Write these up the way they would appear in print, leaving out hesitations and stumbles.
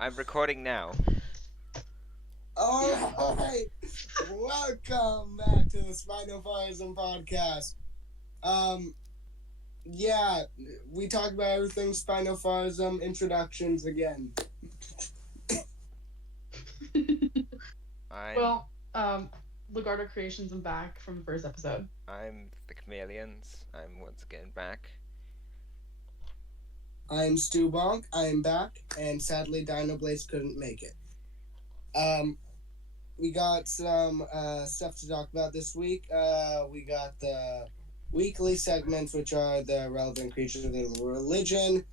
I'm recording now. Alright, welcome back to the Spinofaarism podcast. Um, yeah, we talk about everything Spinofaarism, introductions again. I'm Well, Legarda Creations, I'm back from the first episode. I'm the Chameleons. I'm once again back. I'm Stu Bonk, I'm back, and sadly Dino Blaze couldn't make it. We got some stuff to talk about this week. We got the weekly segments, which are the relevant creatures of the religion,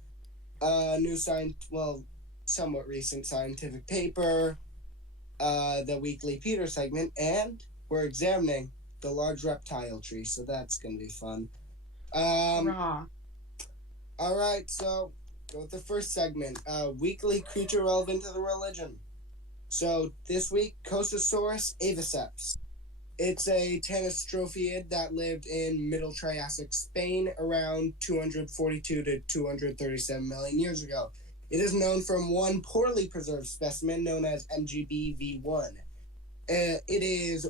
somewhat recent scientific paper, the weekly Peter segment, and we're examining the large reptile tree, so that's gonna be fun. Hurrah. All right, so go with the first segment, weekly creature relevant to the religion. So this week, Costosaurus aviceps. It's a tenostrophiid that lived in Middle Triassic Spain around 242 to 237 million years ago. It is known from one poorly preserved specimen known as MGB-V1. It is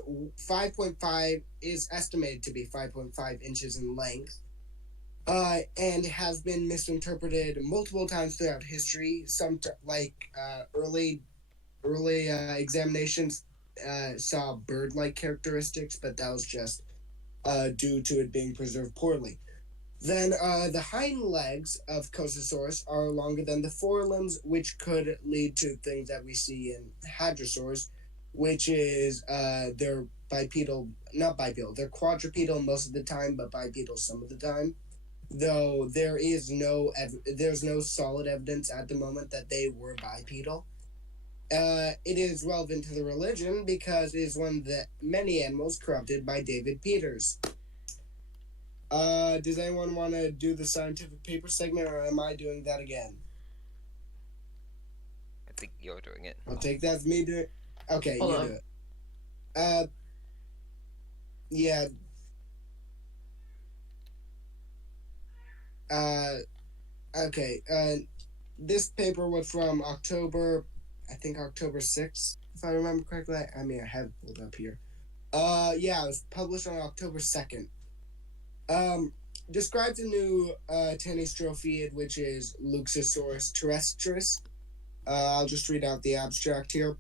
5.5, is estimated to be 5.5 inches in length, and has been misinterpreted multiple times throughout history. Early examinations saw bird-like characteristics, but that was just due to it being preserved poorly. Then the hind legs of Costosaurus are longer than the forelimbs, which could lead to things that we see in hadrosaurs, which is they're bipedal, not bipedal, they're quadrupedal most of the time, but bipedal some of the time. Though there's no solid evidence at the moment that they were bipedal. It is relevant to the religion because it is one of the many animals corrupted by David Peters. Does anyone want to do the scientific paper segment, or am I doing that again? I think you're doing it. I'll take that as me doing it. Okay, Hold you on. do it. Yeah. Okay. This paper was from October 6th, if I remember correctly. I mean, I have it pulled up here. Yeah, it was published on October 2nd. Describes a new tenostrophiid, which is Luxosaurus terrestris. I'll just read out the abstract here.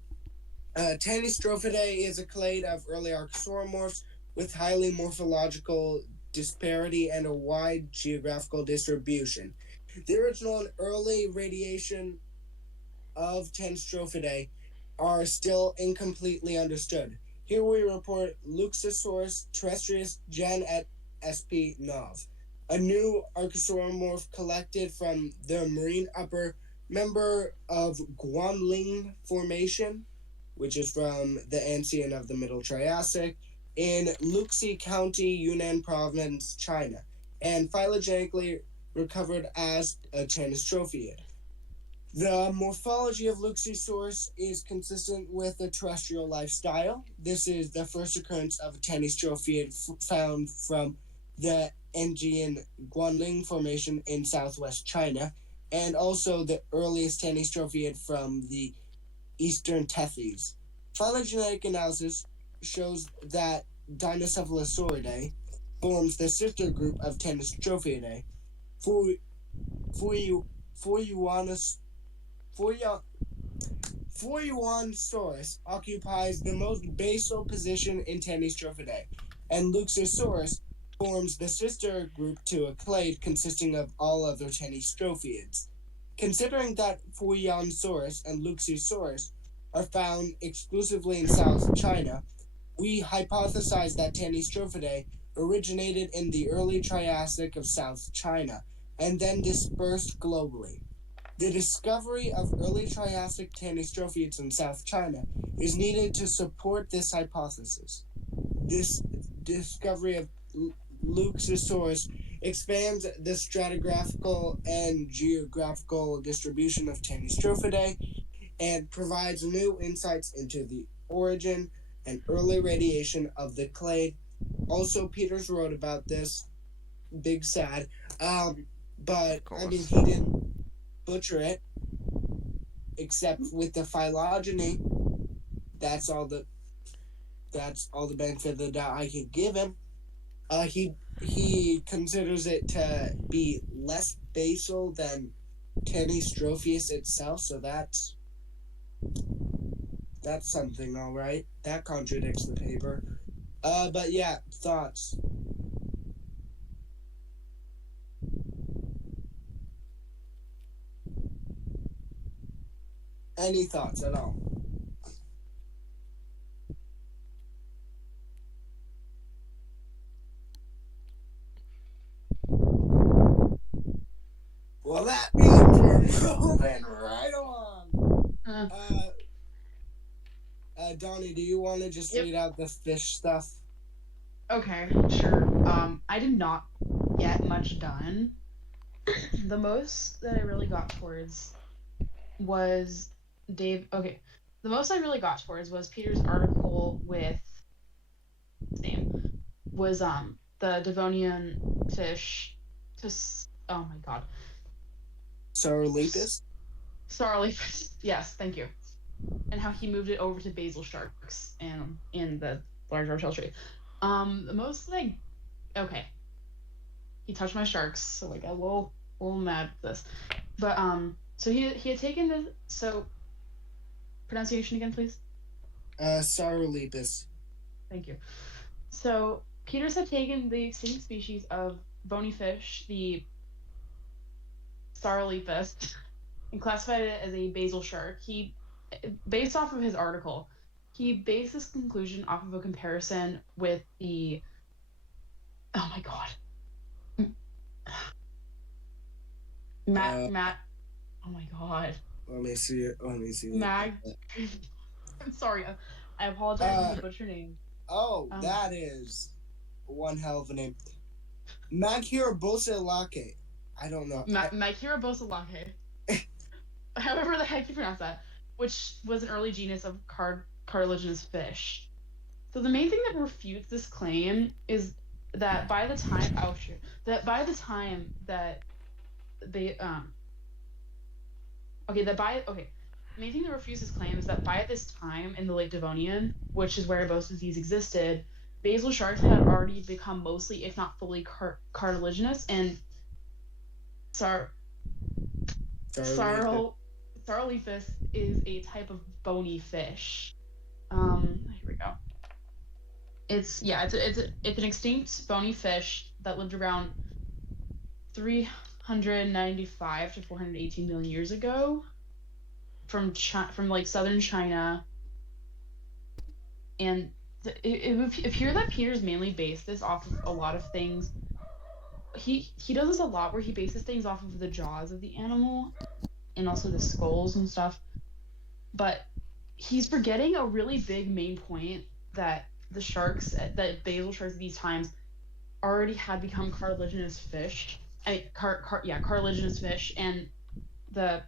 Tenostrophidae is a clade of early archosauromorphs with highly morphological disparity and a wide geographical distribution. The original and early radiation of Tenostrophidae are still incompletely understood. Here we report Luxosaurus terrestris gen et sp. Nov, a new archosauromorph collected from the marine upper member of Guanling Formation, which is from the Ancient of the Middle Triassic, in Luxi County, Yunnan Province, China, and phylogenetically recovered as a tenostrophiid. The morphology of Luxosaurus is consistent with a terrestrial lifestyle. This is the first occurrence of a tenostrophiid found from the Anjian Guanling Formation in southwest China, and also the earliest tenostrophiid from the Eastern Tethys. Phylogenetic analysis shows that Dinocephalosauridae forms the sister group of Tenostrophiidae. Fuyuansaurus occupies the most basal position in Tenostrophidae, and Luxosaurus forms the sister group to a clade consisting of all other Tenostrophiids. Considering that Fuyuansaurus and Luxosaurus are found exclusively in South China, we hypothesize that Tenostrophidae originated in the early Triassic of South China and then dispersed globally. The discovery of early Triassic Tenostrophiids in South China is needed to support this hypothesis. This discovery of Luxosaurus expands the stratigraphical and geographical distribution of Tenostrophidae and provides new insights into the origin and early radiation of the clade. Also, Peters wrote about this. Big sad. But I mean, he didn't butcher it. except with the phylogeny, that's all the benefit of the doubt I can give him. He considers it to be less basal than Tenistropheus itself, so that's something, all right. That contradicts the paper. But yeah, thoughts. Any thoughts at all? Well, that means we're moving right along. Donnie, do you want to just read out the fish stuff? Okay, sure. I did not get much done. The most that I really got towards was the most I really got towards was Peter's article with his name was the Devonian fish oh my god. Saurolepis? Saurolepis. Yes, thank you. And how he moved it over to basal sharks and in the large roach tree. The most thing okay. He touched my sharks, so I got a little mad at this. But so he had taken the pronunciation again, please? Saurolepis. Thank you. So Peters had taken the extinct species of bony fish, the Saurolepis, and classified it as a basal shark. He, based off of his article, he based this conclusion off of a comparison with the. Oh my god. Matt. Oh my god. Let me see it. I'm sorry. I apologize if I butchered your name. That is one hell of a name. Maghirabosalake. I don't know. Maghirabosalake. However the heck you pronounce that, which was an early genus of cartilaginous fish. So the main thing that refutes this claim is that by the time that they the main thing that refutes this claim is that by this time in the late Devonian, which is where most of these existed, basal sharks had already become mostly, if not fully, cartilaginous, and Saurolepis is a type of bony fish. Here we go. It's an extinct bony fish that lived around 395 to 418 million years ago from like southern China. And it would appear that Peters mainly based this off of a lot of things. He does this a lot where he bases things off of the jaws of the animal and also the skulls and stuff. But he's forgetting a really big main point that the sharks, that basal sharks at these times already had become cartilaginous fish. Cartilaginous fish, and the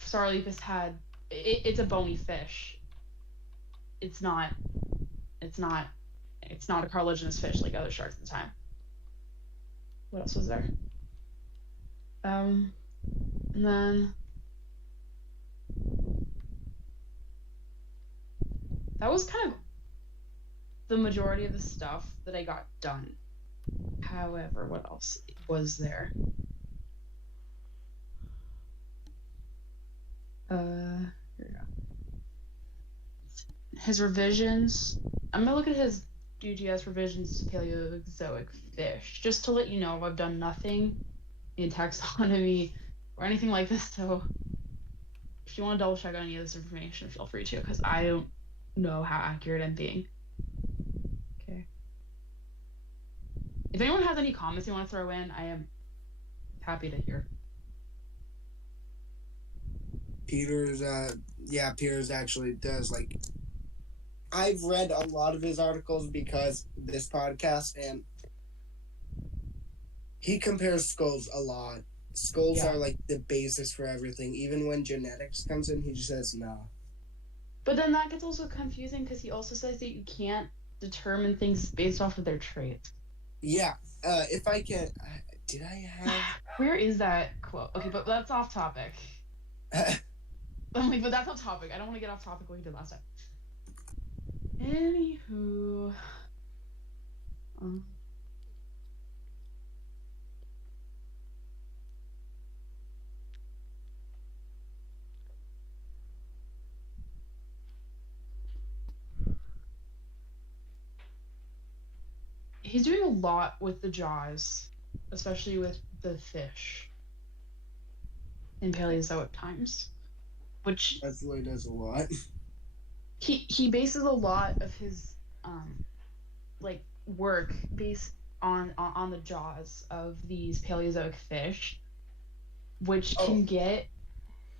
Saurolepis had it's a bony fish. It's not a cartilaginous fish like other sharks at the time. What else was there? And then that was kind of the majority of the stuff that I got done. However, what else was there? Here we go. His revisions. I'm gonna look at his DGS revisions to Paleozoic fish, just to let you know I've done nothing in taxonomy or anything like this. So if you want to double check on any of this information, feel free to, because I don't know how accurate I'm being. Okay. If anyone has any comments you want to throw in, I am happy to hear. Peters actually does, like, I've read a lot of his articles because this podcast, and he compares skulls a lot. Skulls are like the basis for everything. Even when genetics comes in, he just says no. But then that gets also confusing because he also says that you can't determine things based off of their traits. Yeah. If I can, did I have? Where is that quote? Okay, but that's off topic. I'm like, but that's off topic. I don't want to get off topic like we did last time. Anywho, he's doing a lot with the jaws, especially with the fish in Paleozoic times, which Leslie does a lot. he bases a lot of his like work based on the jaws of these Paleozoic fish, which can get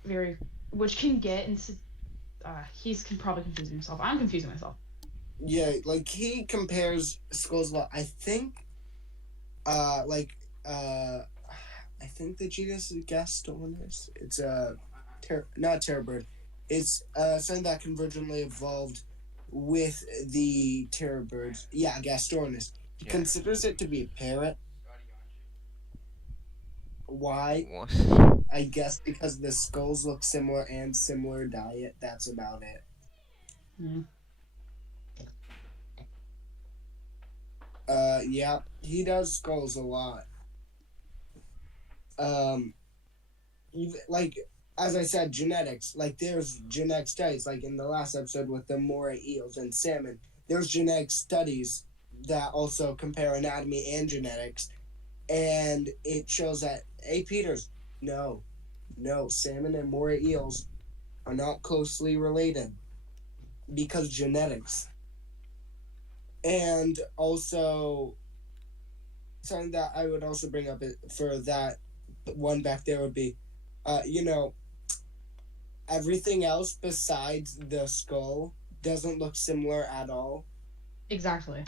into he's probably confusing himself. I'm confusing myself. Yeah, like he compares skulls a lot. I think I think the genus is Gastornis. It's not terrorbird. It's something that convergently evolved with the terrorbirds. Yeah, Gastornis. He considers it to be a parrot. Why? What? I guess because the skulls look similar and similar diet. That's about it. Yeah, he does skulls a lot. Like as I said, genetics. Like there's genetic studies. Like in the last episode with the moray eels and salmon, there's genetic studies that also compare anatomy and genetics, and it shows that Peters, no, salmon and moray eels are not closely related because genetics. And also, something that I would also bring up for that one back there would be, everything else besides the skull doesn't look similar at all. Exactly.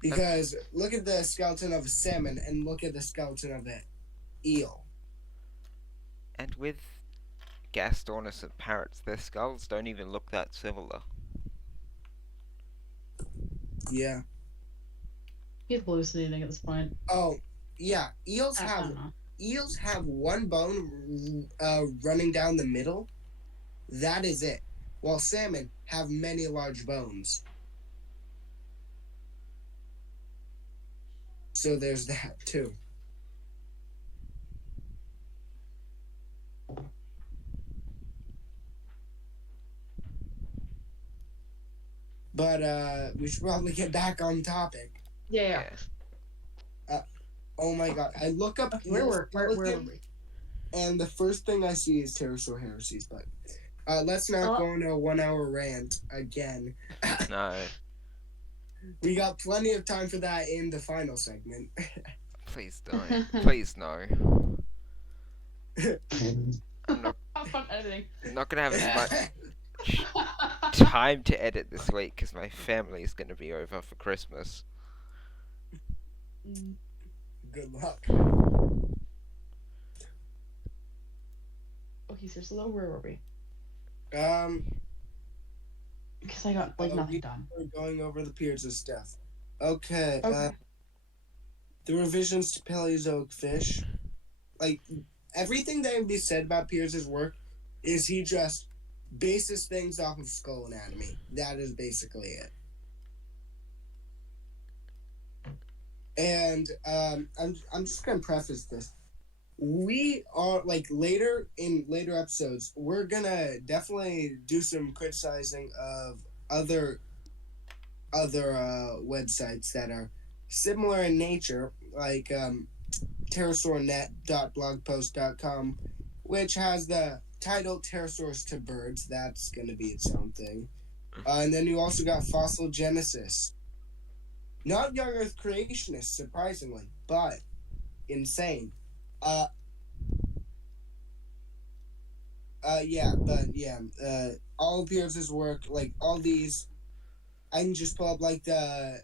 Because look at the skeleton of a salmon and look at the skeleton of an eel. And with Gastornis and parrots, their skulls don't even look that similar. Yeah. He's hallucinating at this point. Oh, yeah. Eels have one bone running down the middle. That is it. While salmon have many large bones. So there's that too. But we should probably get back on topic. Yeah. Oh my god. I look up where were we? And the first thing I see is pterosaur heresies, but let's not go into a 1 hour rant again. No. We got plenty of time for that in the final segment. Please don't. Please no. I'm not gonna have as much time to edit this week because my family is gonna be over for Christmas. Good luck. Okay, seriously though, where were we? Because I got nothing done. We're going over the Piers and stuff. Okay. The revisions to Paleozoic fish. Like everything that can be said about Pierce's work is he just bases things off of skull anatomy. That is basically it. And I'm just gonna preface this. We are later episodes, we're gonna definitely do some criticizing of other websites that are similar in nature, like pterosaurnet.blogpost.com, which has the title Pterosaurs to Birds. That's gonna be its own thing. And then you also got Fossil Genesis. Not Young Earth Creationists, surprisingly, but insane. All of Pierce's work, like all these, I can just pull up the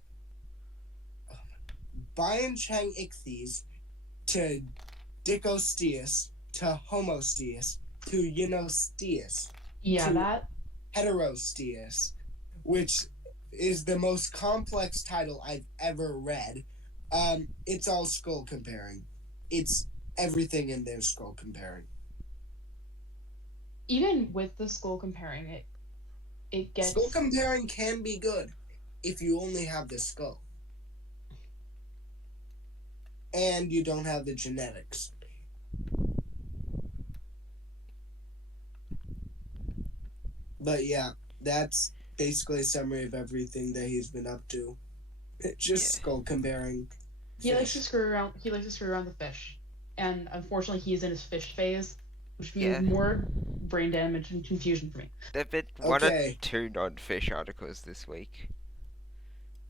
Bianchang Ichthyes to Dicosteus to Homosteus to Eunosteus. Yeah, that Heterosteus, which is the most complex title I've ever read. It's all skull comparing. It's everything in there skull comparing. Even with the skull comparing it gets Skull comparing can be good if you only have the skull. And you don't have the genetics. But yeah, that's basically a summary of everything that he's been up to. Just skull comparing. He likes to screw around. He likes to screw around the fish, and unfortunately, he's in his fish phase, which means more brain damage and confusion for me. There've been one or two non-fish articles this week.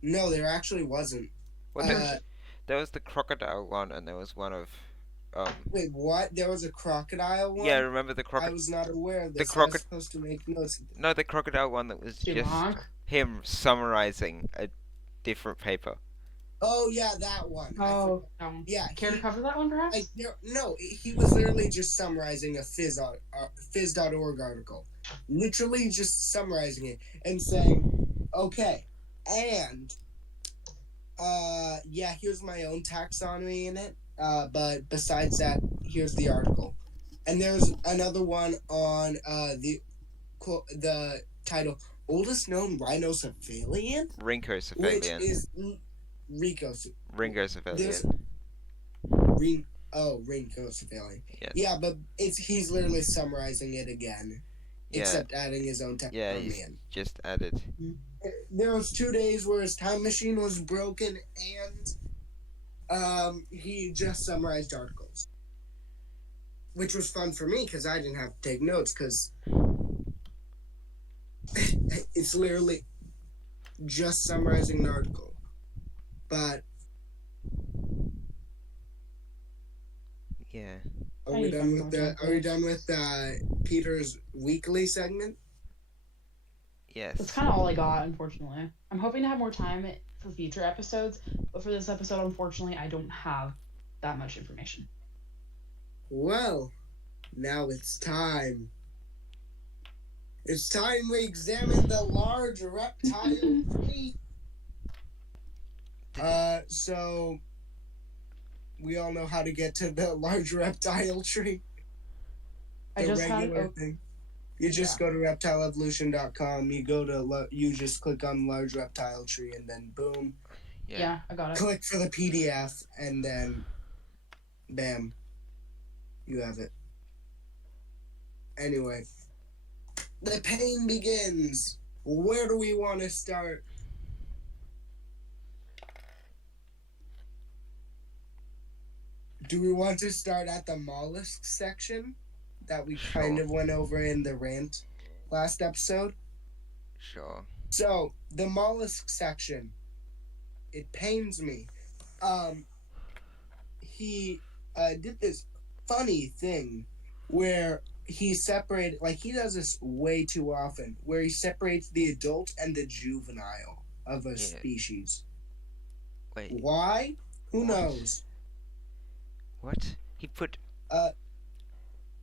No, there actually wasn't. Well, there was the crocodile one, and there was one of. Wait, what? There was a crocodile one? Yeah, remember the crocodile? I was not aware of this. I was supposed to make notes. No, the crocodile one that was just him summarizing a different paper. Oh yeah, that one. Oh, yeah. Care to cover that one, perhaps? No, he was literally just summarizing a phys.org article, literally just summarizing it and saying, okay, and yeah, here's my own taxonomy in it. But besides that, here's the article, and there's another one on the title "Oldest Known Rhinocephalian." Rhynchocephalian. Which is Rhynchocephalian. Rhynchocephalian. Yes. Yeah, but he's literally summarizing it again, except adding his own taxonomy. Yeah, he's just added. There was 2 days where his time machine was broken, and he just summarized articles, which was fun for me because I didn't have to take notes because it's literally just summarizing an article. But yeah, are we done with Peter's weekly segment? Yes. That's kind of all I got, unfortunately. I'm hoping to have more time for future episodes, but for this episode, unfortunately, I don't have that much information. Well, now it's time. It's time we examine the large reptile tree. So we all know how to get to the large reptile tree. The regular thing. You just go to reptileevolution.com. You just click on large reptile tree, and then boom. Yeah, I got it. Click for the PDF, and then bam, you have it. Anyway, the pain begins. Where do we want to start? Do we want to start at the mollusk section that we kind of went over in the rant last episode? Sure. So, the mollusk section, it pains me. He did this funny thing where he separated, like he does this way too often, where he separates the adult and the juvenile of a species. Wait. Why? Who knows? What? He put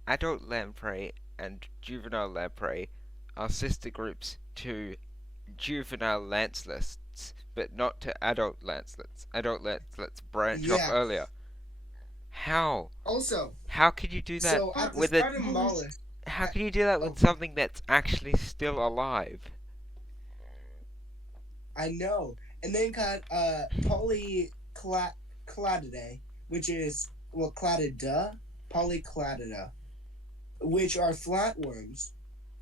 adult lamprey and juvenile lamprey are sister groups to juvenile lancelets, but not to adult lancelets. Adult lancelets branch off earlier. How? Also, how could you do that with a mollusk? How can you do that with something that's actually still alive? I know. And then got polycladidae, which is polycladida, which are flatworms.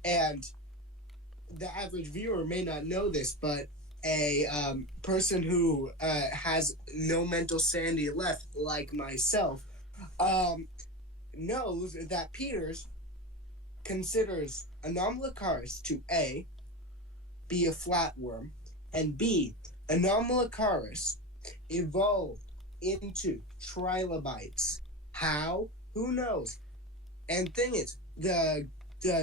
And the average viewer may not know this, but a person who has no mental sanity left, like myself, knows that Peters considers Anomalocaris to A, be a flatworm, and B, Anomalocaris evolved into trilobites. How? Who knows? And thing is, the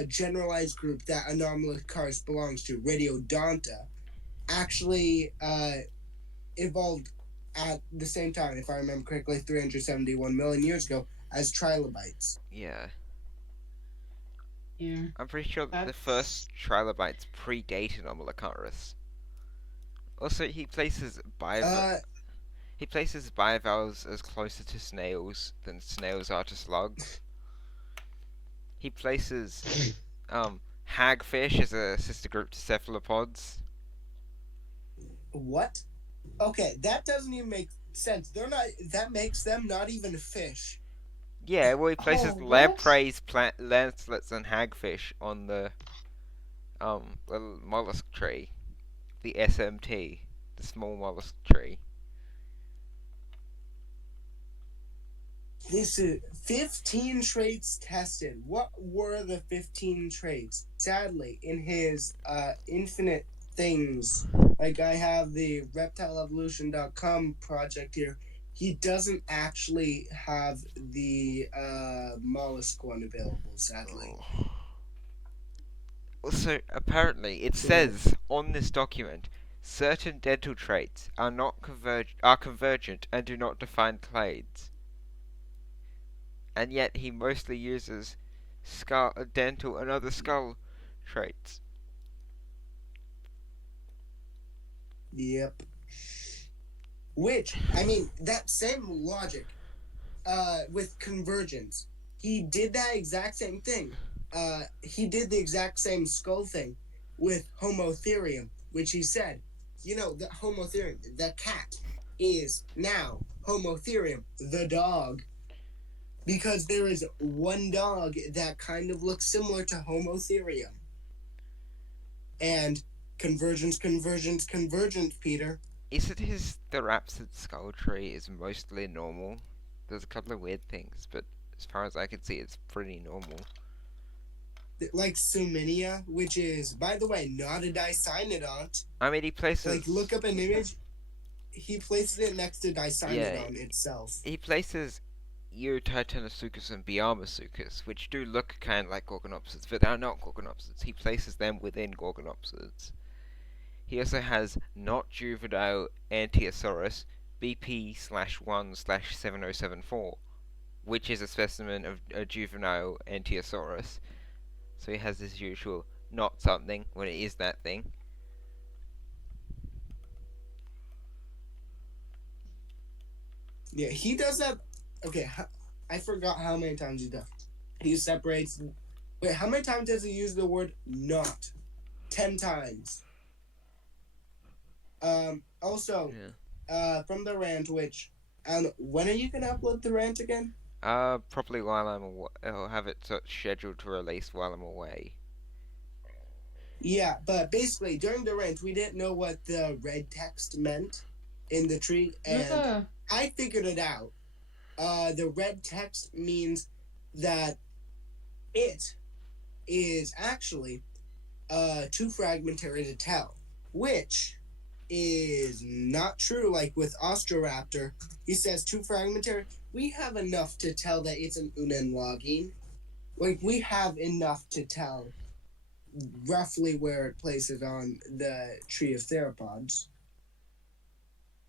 generalized group that Anomalocaris belongs to, Radiodonta, actually evolved at the same time, if I remember correctly, 371 million years ago, as trilobites. Yeah. Yeah. I'm pretty sure that the first trilobites predate Anomalocaris. Also, he places He places bivalves as closer to snails than snails are to slugs. He places hagfish as a sister group to cephalopods. What? Okay, that doesn't even make sense. They're not. That makes them not even a fish. Yeah, well, he places Oh, what? lampreys, lancelets, and hagfish on the little mollusk tree, the SMT, the small mollusk tree. This is 15 traits tested. What were the 15 traits? Sadly, in his infinite things, like I have the reptileevolution.com project here, he doesn't actually have the mollusk one available, sadly. So apparently, it says on this document, certain dental traits are not convergent and do not define clades. And yet he mostly uses dental and other skull traits. Yep. Which, I mean, that same logic with convergence, he did that exact same thing. He did the exact same skull thing with Homotherium, which he said, the Homotherium, the cat, is now Homotherium, the dog. Because there is one dog that kind of looks similar to Homotherium. And convergence, Peter. Is it his Therapsid skull tree is mostly normal? There's a couple of weird things, but as far as I can see, it's pretty normal. Like Suminia, which is, by the way, not a Dicynodont. I mean, he places... Like, look up an image. He places it next to Dicynodon itself. He places Eutitanosuchus and Biamasuchus, which do look kind of like Gorgonopsids, but they're not Gorgonopsids. He places them within Gorgonopsids. He also has not juvenile Antiosaurus BP/1/7074, which is a specimen of a juvenile Antiosaurus. So he has this usual not something when it is that thing. Yeah, he does that. Okay, I forgot how many times he does. He separates. Wait, how many times does he use the word not? 10 times. Also, from the rant, which, when are you gonna upload the rant again? Probably while I'm away. I'll have it scheduled to release while I'm away. Yeah, but basically, during the rant, we didn't know what the red text meant in the tree, and I figured it out. The red text means that it is actually too fragmentary to tell, which is not true. Like with Ostroraptor, he says too fragmentary. We have enough to tell that it's an Unenlogine. Like, we have enough to tell roughly where it places on the tree of theropods.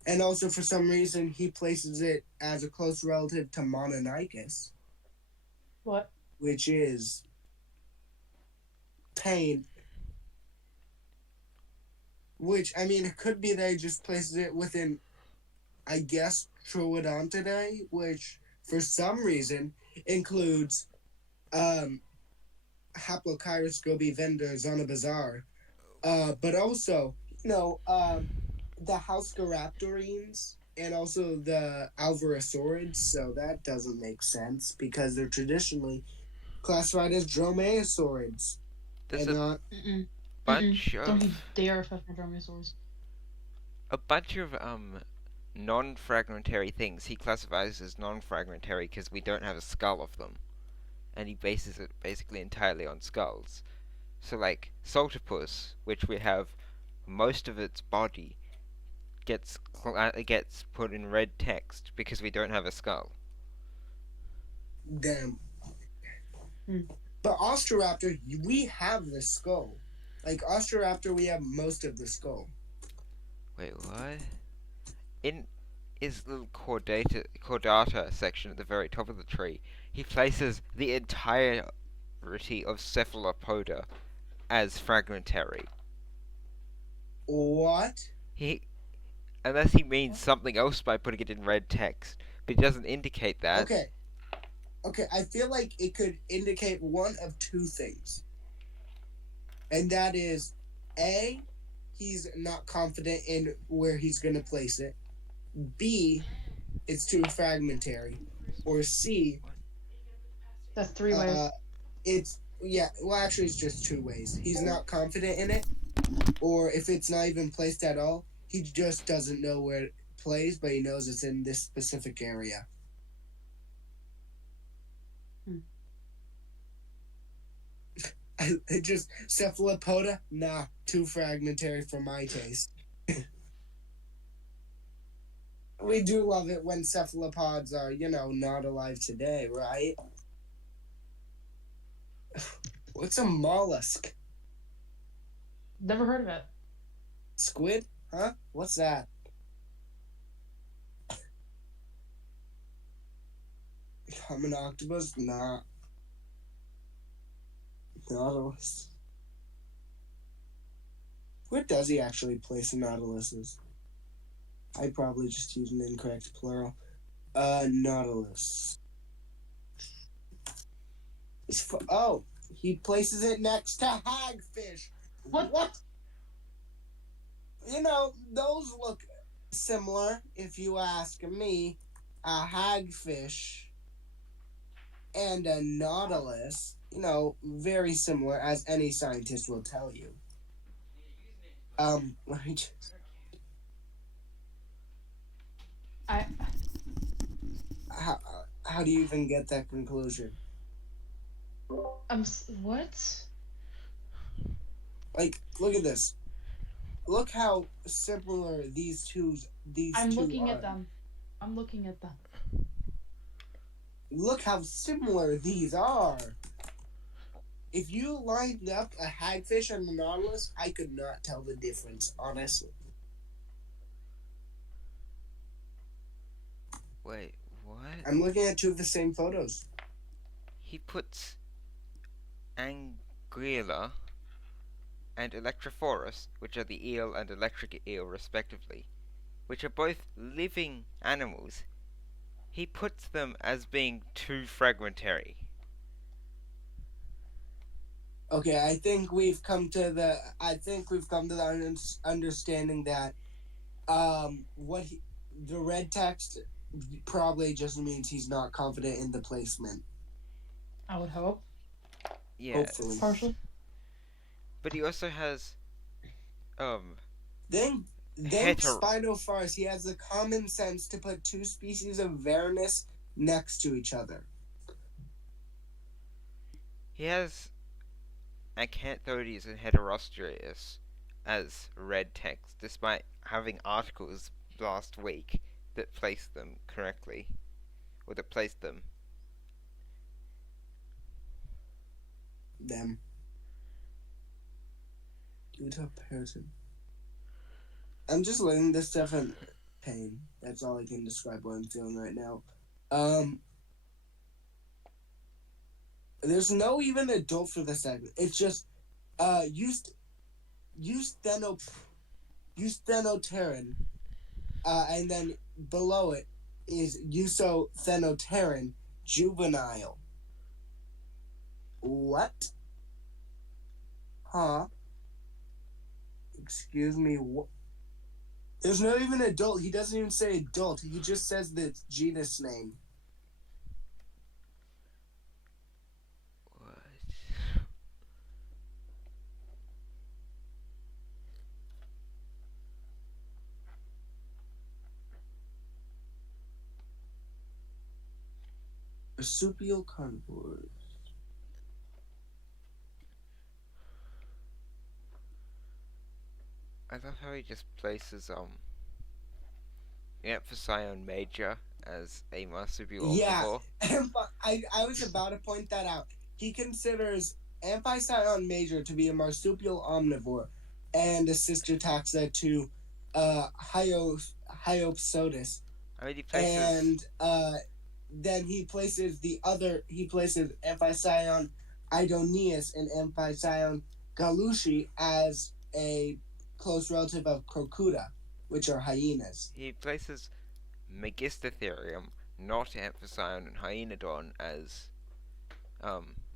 And also, for some reason, he places it as a close relative to Mononychus. What? Which is pain. Which, I mean, it could be that he just places it within, I guess, Troodontidae, which, for some reason, includes Haplocyrus gobivender zonobazar. But also, the Hauscaraptorines and also the Alvarezsaurids, so that doesn't make sense because they're traditionally classified as dromaeosaurids. There's and a not bunch of... Don't you dare touch my dromaeosaurs. A bunch of non-fragmentary things he classifies as non-fragmentary because we don't have a skull of them, and he bases it basically entirely on skulls. So like Saltopus, which we have most of its body gets put in red text because we don't have a skull. Damn. But Ostroraptor, we have the skull. Like Ostroraptor, we have most of the skull. Wait, what? In his little chordata section at the very top of the tree, he places the entirety of Cephalopoda as fragmentary. What? Unless he means something else by putting it in red text, but he doesn't indicate that. Okay, I feel like it could indicate one of two things. And that is, A, he's not confident in where he's going to place it. B, it's too fragmentary. Or C, That's 3 ways. it's just 2 ways. He's not confident in it, or if it's not even placed at all, he just doesn't know where it plays, but he knows it's in this specific area. It just cephalopoda? Nah, too fragmentary for my taste. We do love it when cephalopods are, not alive today, right? What's a mollusk? Never heard of it. Squid? Huh? What's that? Common octopus? Nah. Nautilus. Where does he actually place the nautiluses? I probably just used an incorrect plural. Nautilus. He places it next to hagfish. What? Those look similar, if you ask me. A hagfish and a nautilus, very similar, as any scientist will tell you. Let me just... How do you even get that conclusion? What? Like, look at this. Look how similar these two I'm two looking are. at them. I'm looking at them. Look how similar these are. If you lined up a hagfish and a nautilus, I could not tell the difference, honestly. Wait, what? I'm looking at two of the same photos. He puts Anguilla and Electrophorus, which are the eel and electric eel respectively, which are both living animals. He puts them as being too fragmentary. Okay, I think we've come to the understanding that the red text probably just means he's not confident in the placement. I would hope. Yeah. Hopefully. Partially. But he also has Then Spinofaarism, he has the common sense to put two species of Varanus next to each other. He has Acanthodes and Heterostrius as red text, despite having articles last week that placed them correctly, or that placed them. Them. Utah Pearson. I'm just letting this stuff in pain. That's all I can describe what I'm feeling right now. There's no even adult for this segment. It's just Eusthenopteran, and then below it is Eusthenopteran juvenile. What? Huh? Excuse me, what? There's not even adult. He doesn't even say adult. He just says the genus name. What? Marsupial carnivores. I love how he just places Amphision major as a marsupial omnivore. I was about to point that out. He considers Amphision major to be a marsupial omnivore and a sister taxa to Hyopsodus. I mean, he places... And then he places Amphision idoneus and Amphision galushi as a close relative of Crocuta. which are hyenas. He places Megistotherium, not Amphision and Hyenodon as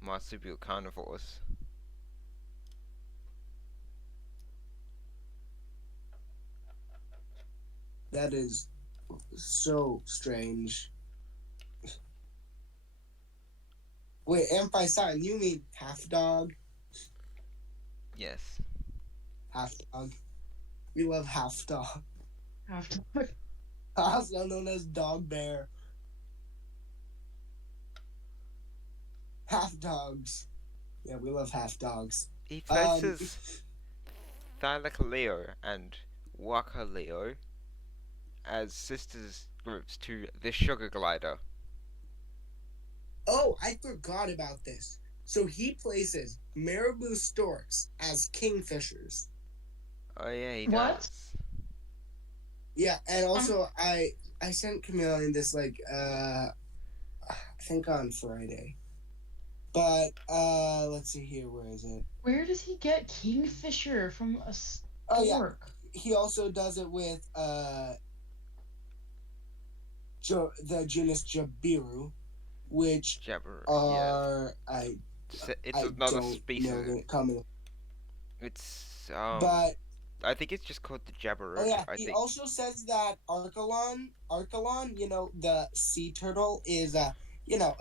marsupial carnivores. That is so strange. Wait, Amphision, you mean half dog? Yes. Half dog. We love half dog. Half dog. Also known as dog bear. Half dogs. Yeah, we love half dogs. He places Thylacoleo and Wakaleo as sisters groups to the sugar glider. Oh, I forgot about this. So he places marabou storks as kingfishers. Oh yeah, he What? does. Yeah, and also I sent Chameleon this I think on Friday. But let's see here, where is it? Where does he get kingfisher from a stork? Oh yeah. He also does it with the genus Jabiru, which are it's another species. It's but I think it's just called the Jabiru. Oh yeah, he also says that Archelon, the sea turtle is a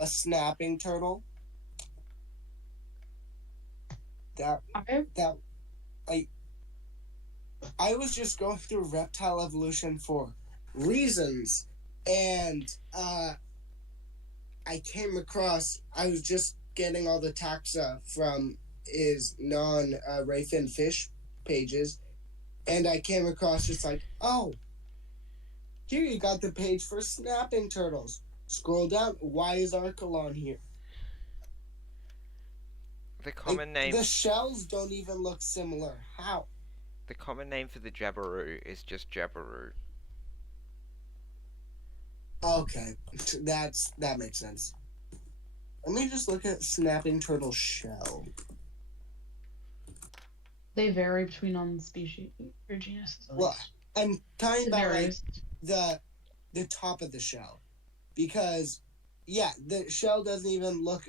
snapping turtle. I was just going through reptile evolution for reasons, and I came across. I was just getting all the taxa from his non-ray fin fish pages, and I came across just like, oh, here you got the page for snapping turtles. Scroll down. Why is Archelon here? The common name. The shells don't even look similar. How? The common name for the Jabiru is just Jabiru. Okay, that makes sense. Let me just look at snapping turtle shell. They vary between on species or genuses. Well, I'm talking about the top of the shell, because the shell doesn't even look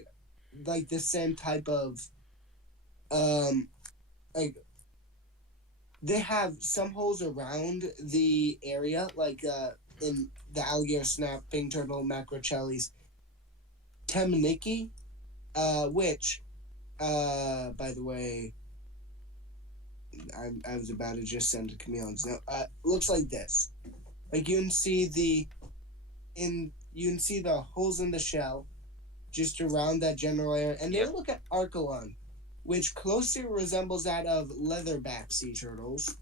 like the same type of they have some holes around the area, in the alligator snapping turtle Macrochelys temniki, which by the way, I was about to just send a chameleon's note. Looks like this. Like you can see the holes in the shell just around that general area. And then look at Archelon, which closely resembles that of leatherback sea turtles.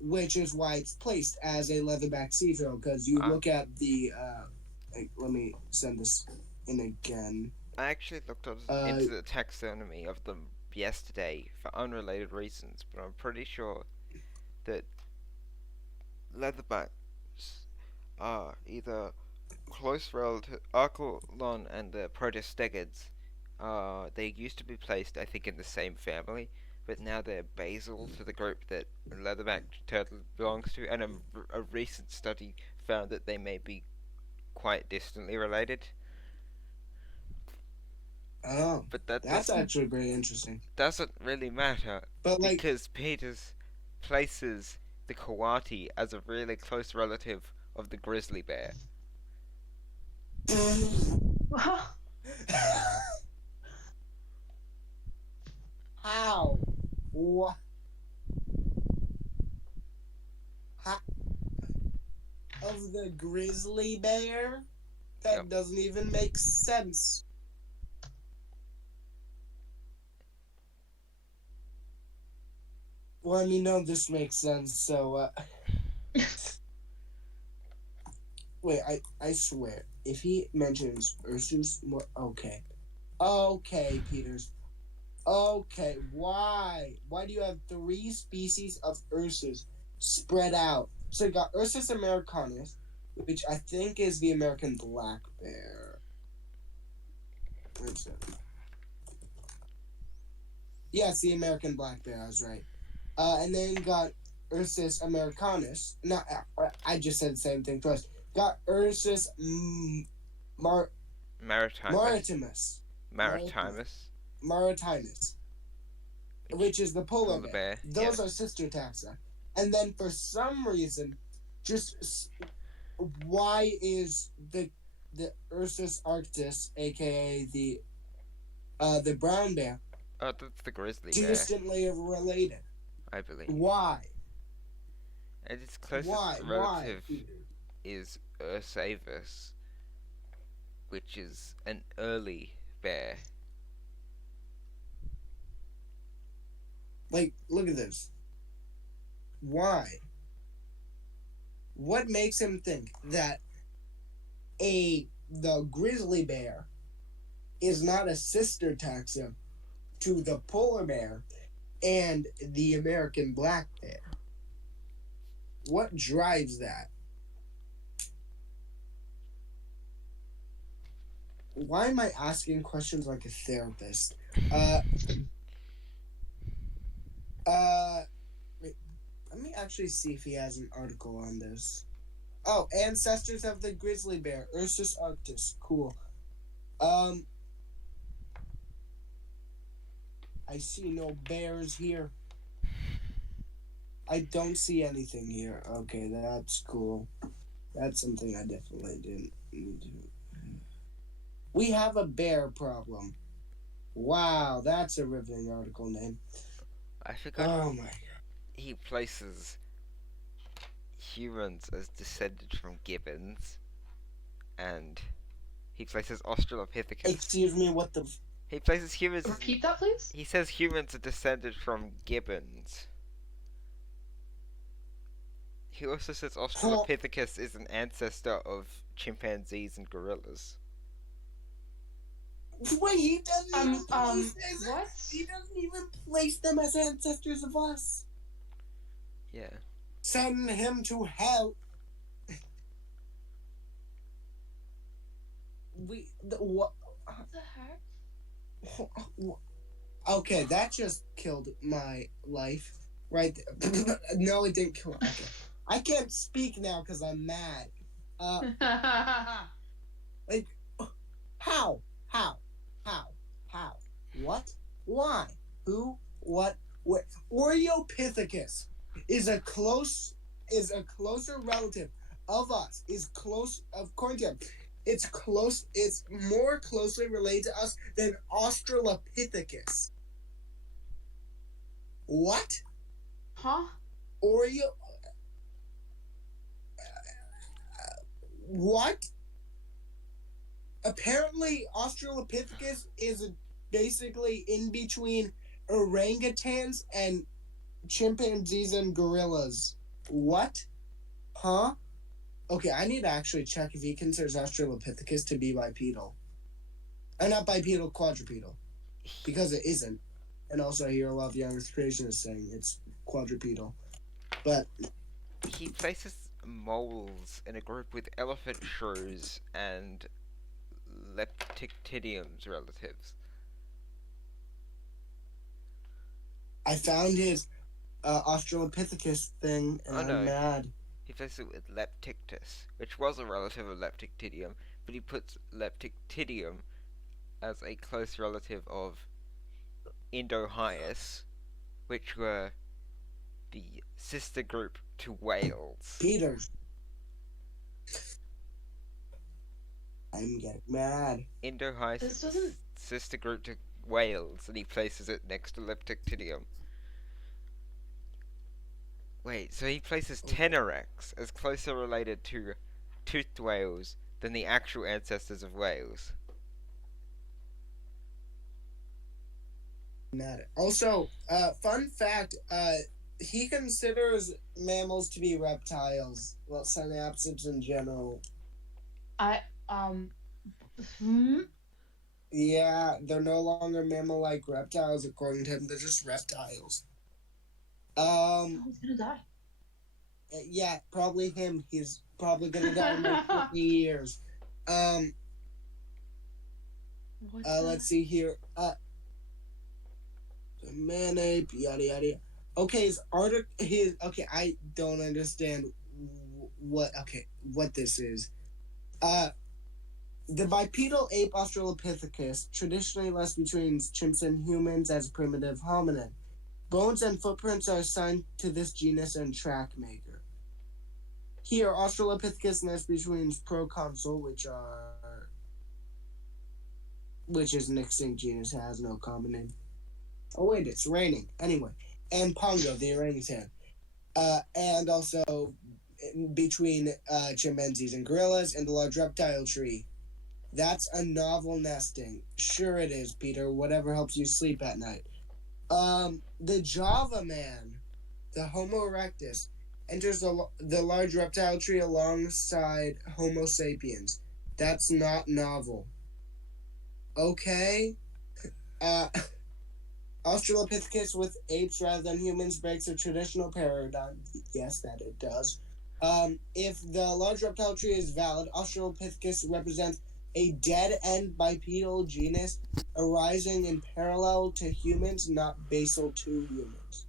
Which is why it's placed as a leatherback sea turtle, because you look at the let me send this in again. I actually looked into the taxonomy of them yesterday for unrelated reasons, but I'm pretty sure that leatherbacks are either close relative. Archelon and the Protostegyds, they used to be placed, I think, in the same family, but now they're basal to the group that leatherback turtle belongs to, and a recent study found that they may be quite distantly related. Oh, but that's actually very interesting. Doesn't really matter, because Peters places the coati as a really close relative of the grizzly bear. How? What? Of the grizzly bear? That doesn't even make sense. Well, I mean, no, this makes sense, so, Wait, I swear, if he mentions Ursus, okay. Okay, Peters. Okay, why? Why do you have 3 species of Ursus spread out? So you got Ursus americanus, which I think is the American black bear. Where's it? Yes, the American black bear, I was right. And then you got Ursus americanus. Not, I just said the same thing twice. Got Ursus Maritimus. maritimus, Maritimus. which is the polar bear. bear. Those are sister taxa. And then for some reason, just why is the Ursus arctos, aka the brown bear, Oh, that's the grizzly bear, distantly related? I believe. Why? And its closest Why? relative is Ursavis, which is an early bear. Like, look at this. Why? What makes him think that the grizzly bear is not a sister taxa to the polar bear and the American black bear? What drives that? Why am I asking questions like a therapist? Wait, let me actually see if he has an article on this. Oh, ancestors of the grizzly bear, Ursus arctos. Cool. I see no bears here. I don't see anything here. Okay, that's cool. That's something I definitely didn't need to. We have a bear problem. Wow, that's a riveting article name. I forgot. Oh my god. He places humans as descended from gibbons, and he places Australopithecus. Excuse me, what the? He places humans. Repeat that, please. He says humans are descended from gibbons. He also says Australopithecus is an ancestor of chimpanzees and gorillas. Wait, he doesn't even what? He doesn't even place them as ancestors of us. Yeah. Send him to hell. What? The heck? Okay, that just killed my life. Right there. No, it didn't kill. Okay. I can't speak now because I'm mad. Like, how? What? Why? Who? What? Where? Oreopithecus is a closer relative of us. According to him, it's more closely related to us than Australopithecus. What? Huh? What? Apparently, Australopithecus is basically in between orangutans and chimpanzees and gorillas. What? Huh? Okay, I need to actually check if he considers Australopithecus to be bipedal. Not bipedal, quadrupedal. Because it isn't. And also, I hear a lot of young creationists saying it's quadrupedal. But he places moles in a group with elephant shrews and Leptictidium's relatives. I found his Australopithecus thing, and I'm mad. He places it with Leptictus, which was a relative of Leptictidium, but he puts Leptictidium as a close relative of Indohyus, which were the sister group to whales. Peter. I'm getting mad. Indohyus is the sister group to whales, and he places it next to Leptictidium. Wait, so he places Tenorex as closer related to toothed whales than the actual ancestors of whales. Also, fun fact, he considers mammals to be reptiles. Well, synapsids in general. Yeah, they're no longer mammal-like reptiles according to him. They're just reptiles. He's gonna die. Yeah, probably him. He's probably gonna die in like 50 years. Let's see here. Man ape, yada yada. Okay, his article. His okay. I don't understand what. Okay, what this is. Uh, the bipedal ape Australopithecus traditionally lives between chimps and humans as a primitive hominin. Bones and footprints are assigned to this genus and Trackmaker. Here, Australopithecus nests between Proconsul, which is an extinct genus, has no common name. Oh wait, it's raining. Anyway, and Pongo, the orangutan. And also between chimpanzees and gorillas and the large reptile tree. That's a novel nesting. Sure it is, Peter. Whatever helps you sleep at night. The Java man, the Homo erectus, enters the large reptile tree alongside Homo sapiens. That's not novel. Okay. Uh, Australopithecus with apes rather than humans breaks a traditional paradigm. Yes, that it does. If the large reptile tree is valid, Australopithecus represents a dead end bipedal genus arising in parallel to humans, not basal to humans.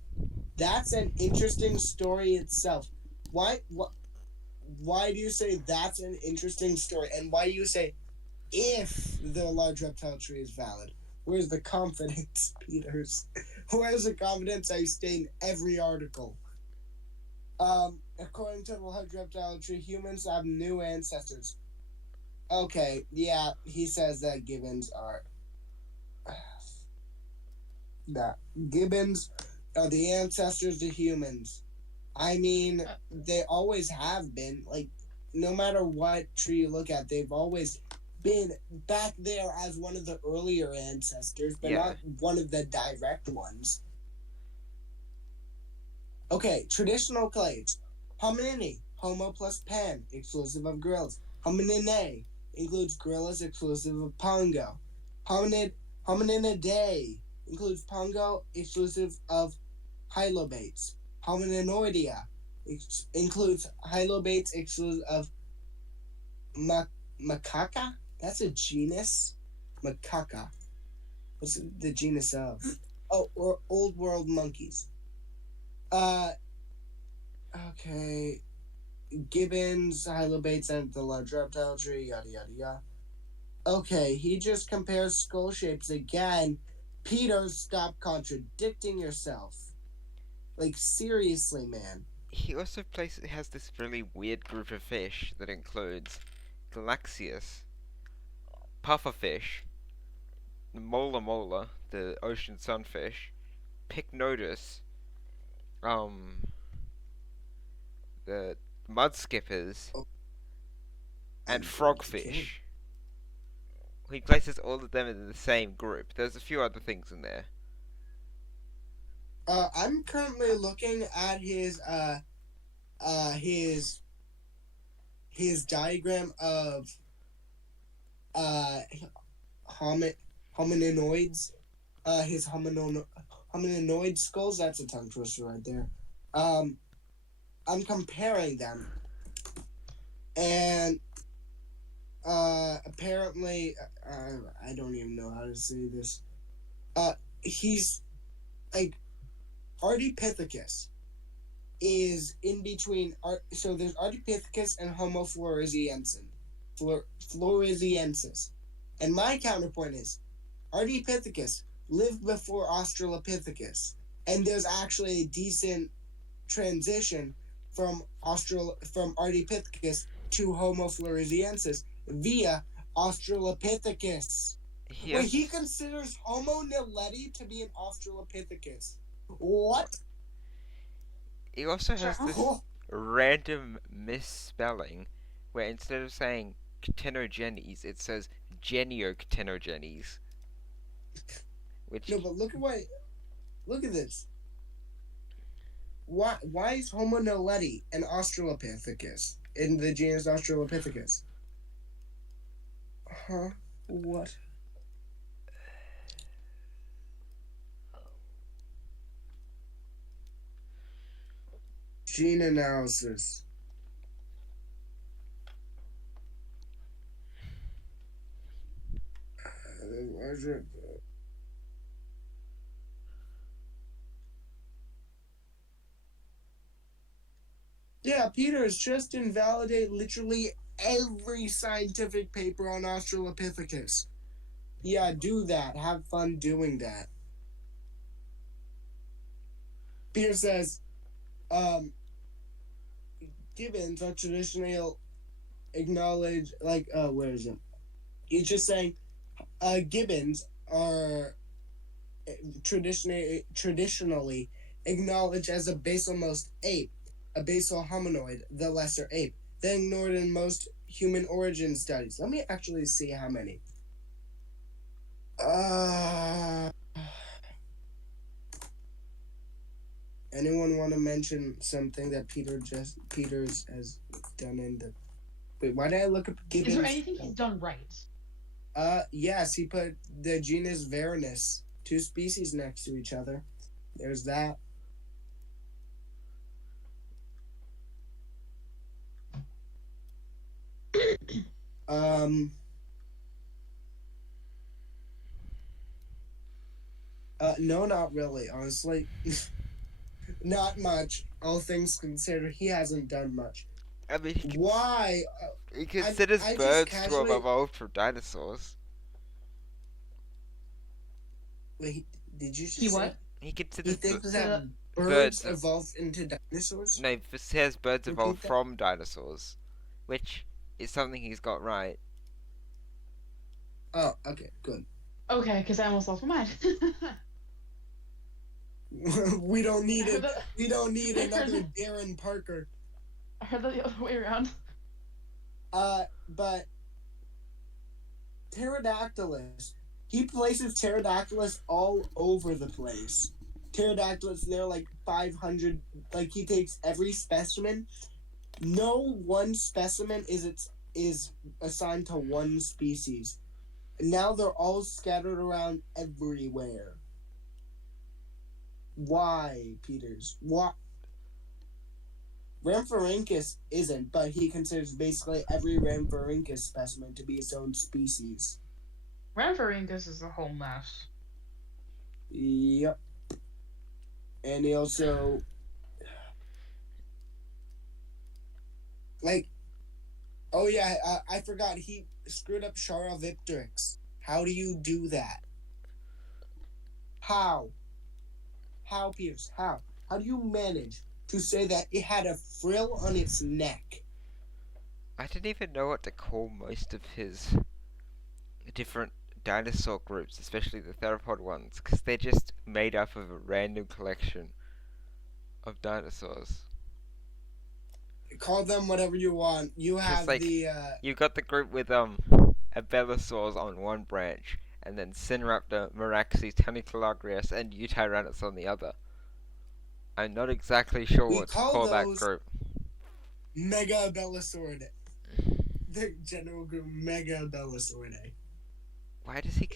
That's an interesting story itself. Why? Why do you say that's an interesting story? And why do you say if the large reptile tree is valid? Where's the confidence, Peters? Where's the confidence I state in every article? According to the large reptile tree, humans have new ancestors. Okay, yeah, he says that gibbons are that gibbons are the ancestors to humans. I mean, they always have been. Like, no matter what tree you look at, they've always been back there as one of the earlier ancestors, but Yeah. not one of the direct ones. Okay, traditional clades. Hominini, Homo plus pan, exclusive of gorillas. Homininae includes gorillas, exclusive of Pongo. Homininidae includes Pongo, exclusive of Hylobates. Homininoidea includes Hylobates, exclusive of Macaca. That's a genus. Macaca. What's the genus of? Oh, or Old World monkeys. Okay. Gibbons, Hylobates, and the large reptile tree, yada yada yada. Okay, he just compares skull shapes again. Peter, stop contradicting yourself. Like, seriously, man. He also has this really weird group of fish that includes Galaxius, pufferfish, mola mola, the ocean sunfish, Pycnotus, um, the mud skippers, Oh, and I'm going to kill you. frogfish. He places all of them in the same group. There's a few other things in there. I'm currently looking at his diagram of uh homininoids. His homininoid skulls. That's a tongue twister right there. I'm comparing them, and apparently, I don't even know how to say this. He's like Ardipithecus is in between. So there's Ardipithecus and Homo floresiensis. Floresiensis, and my counterpoint is Ardipithecus lived before Australopithecus, and there's actually a decent transition from Ardipithecus to Homo floresiensis via Australopithecus. Wait, he considers Homo naledi to be an Australopithecus. What? He also has this random misspelling where instead of saying ctenogenes, it says genioctenogenes. Which No, but look at this. Why is Homo naledi an Australopithecus in the genus Australopithecus? Huh? What? Gene analysis. Yeah, Peters, just invalidate literally every scientific paper on Australopithecus. Yeah, do that. Have fun doing that. Peter says, gibbons are traditionally acknowledged, where is it? He's just saying, gibbons are traditionally acknowledged as a basalmost ape, a basal hominoid, the lesser ape. They're ignored in most human origin studies. Let me actually see how many. Anyone want to mention something that Peters has done in the? Wait, why did I look up gibbons? Is there anything he's done right? Yes, he put the genus Varanus, 2 species next to each other. There's that. No, not really, honestly. Not much. All things considered, he hasn't done much. I mean, Why? He considers birds to have evolved from dinosaurs. Wait, did you just He say? what? He considers He thinks that birds evolved into dinosaurs? No, he says birds evolved from dinosaurs, which is something he's got right. Oh, okay, good. Okay, because I almost lost my mind. We don't need it. We don't need another Darren Parker. I heard that the other way around. But Pterodactylus. He places Pterodactylus all over the place. Pterodactylus, they're like 500. Like, he takes every specimen. No one specimen is assigned to one species. Now they're all scattered around everywhere. Why, Peters? What? Rhamphorhynchus isn't, but he considers basically every Rhamphorhynchus specimen to be its own species. Rhamphorhynchus is a whole mess. Yep. And he also... Oh yeah, I forgot, he screwed up Charovipteryx. How do you do that? How? How, Peters? How? How do you manage to say that it had a frill on its neck? I didn't even know what to call most of his different dinosaur groups, especially the theropod ones, because they're just made up of a random collection of dinosaurs. Call them whatever you want. You have You've got the group with Abelisaurs on one branch, and then Cineraptor, Meraxes, Tuniculagrius, and Eutyranus on the other. I'm not exactly sure what to call that group. Mega Abelisauridae. The general group Mega Abelisauridae. Why does he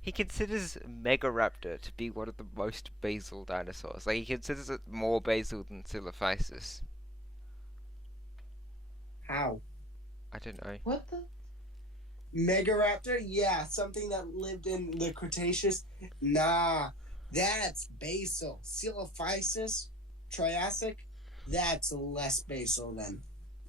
he considers Megaraptor to be one of the most basal dinosaurs. Like, he considers it more basal than Spinofaarism. How? I don't know. What the? Megaraptor? Yeah, something that lived in the Cretaceous. Nah, that's basal. Spinofaarism, Triassic, that's less basal than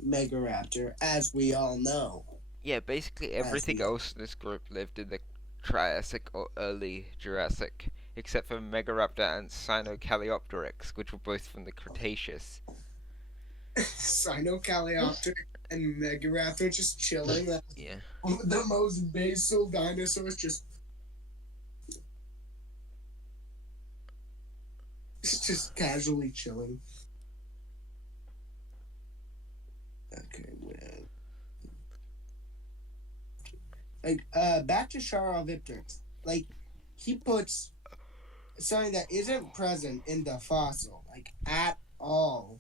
Megaraptor, as we all know. Yeah, basically everything else in this group lived in the Triassic or early Jurassic, except for Megaraptor and Sinocaleopteryx, which were both from the Cretaceous. Sinocaleopteryx and Megaraptor just chilling. Yeah. The most basal dinosaurs just casually chilling. Okay, well. Back to Charovipteryx. He puts something that isn't present in the fossil, at all.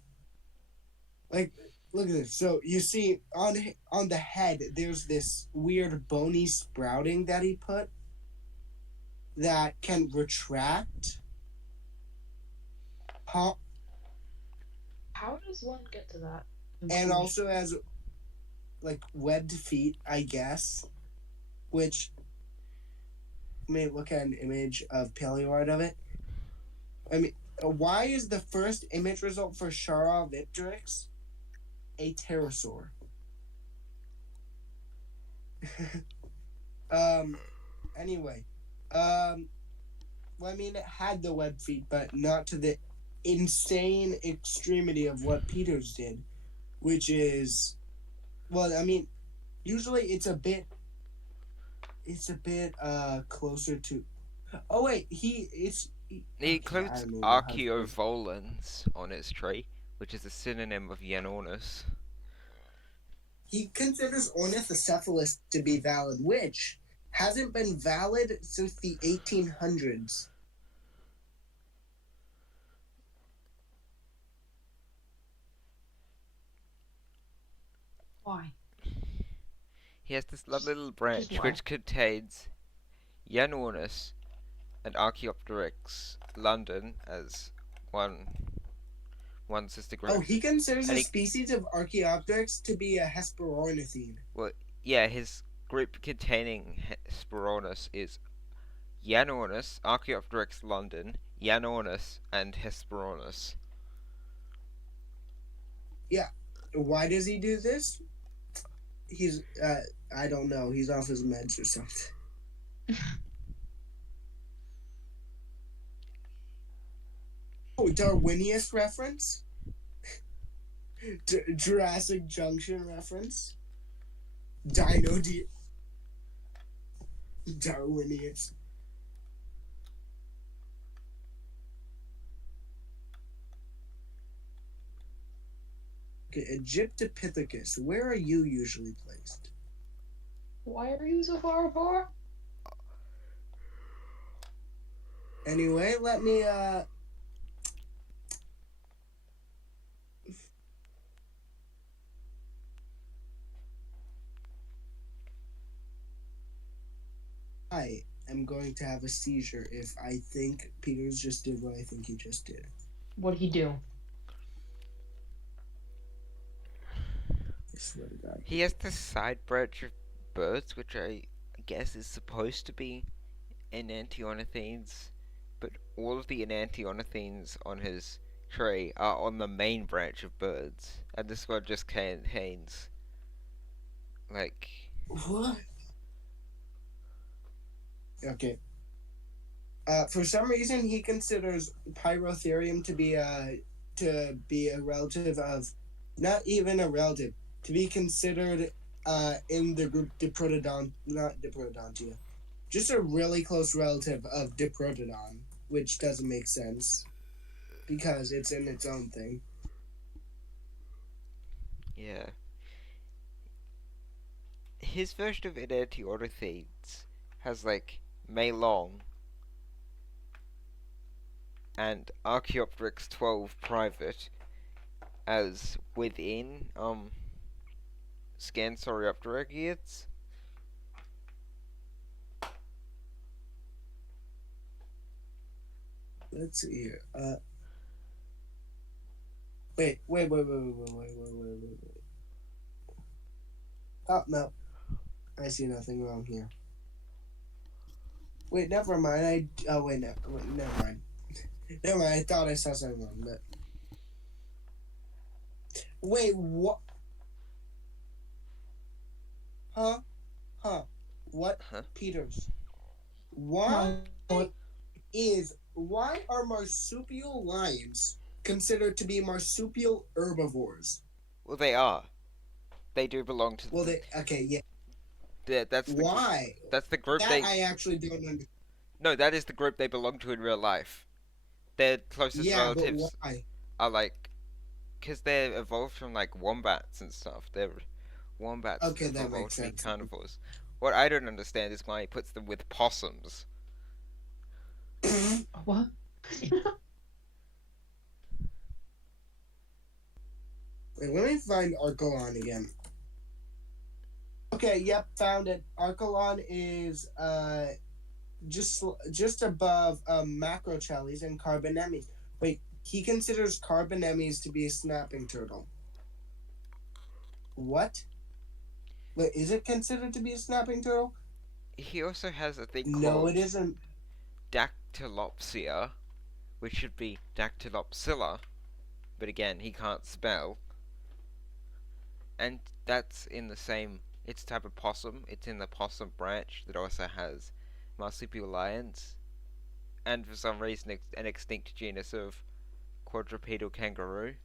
Look at this. So you see on the head, there's this weird bony sprouting that he put that can retract. How does one get to that? And also has webbed feet, I guess. Which, look at an image of Paleoart of it. Why is the first image result for Charovipteryx a pterosaur? Anyway. Well, I mean, it had the web feet, but not to the insane extremity of what Peters did, which is, well, I mean, usually it's a bit closer to. Oh wait, He okay, includes Archaeovolans on his tree, which is a synonym of Yanornis. He considers Ornithocephalus to be valid, which hasn't been valid since the 1800s. Why? He has this lovely little branch which contains Yanornis and Archaeopteryx London as one sister group. Oh, he considers a species of Archaeopteryx to be a Hesperornithine. Well, yeah, his group containing Hesperornis is Yanornis, Archaeopteryx London, Yanornis, and Hesperornis. Yeah. Why does he do this? He's, I don't know. He's off his meds or something. Oh, Darwinius reference? Jurassic Junction reference? Darwinius. Okay, Egyptopithecus. Where are you usually placed? Why are you so far apart? Anyway, let me I am going to have a seizure if I think Peters just did what I think he just did. What'd he do? I swear to God. He has the side branch of birds, which I guess is supposed to be enantiornithines, but all of the enantiornithines on his tree are on the main branch of birds, and this one just contains, like... What? Okay. For some reason, he considers Pyrotherium to be a relative of, not even a relative, to be considered in the group Diprotodontia. Just a really close relative of Diprotodon, which doesn't make sense because it's in its own thing. Yeah. His version of enantiornithines has, like, Meilong and Archaeopteryx 12 private as within Scansoriopterygids. Let's see here. Wait. Oh, no. I see nothing wrong here. Wait, never mind. Never mind. Never mind. I thought I saw something wrong, but. Wait, what? Huh? What? Huh? Peters. Why are marsupial lions considered to be marsupial herbivores? Well, they are. They do belong to. Well, okay, yeah. That's the why? That's the group that I actually don't understand. No, that is the group they belong to in real life. Their closest relatives but why? are like, because they're evolved from like wombats and stuff. They're wombats Okay, that evolved makes to be sense. carnivores. What I don't understand is why he puts them with possums. What? Wait, let me find Archelon again. Okay, yep, found it. Archelon is just above Macrocheles and Carbonemes. Wait, he considers Carbonemes to be a snapping turtle. What? Wait, is it considered to be a snapping turtle? He also has a thing called... No, it isn't. Dactylopsia, which should be Dactylopsilla, but again, he can't spell. And that's in the same, it's a type of possum, it's in the possum branch that also has marsupial lions, and for some reason an extinct genus of quadrupedal kangaroo.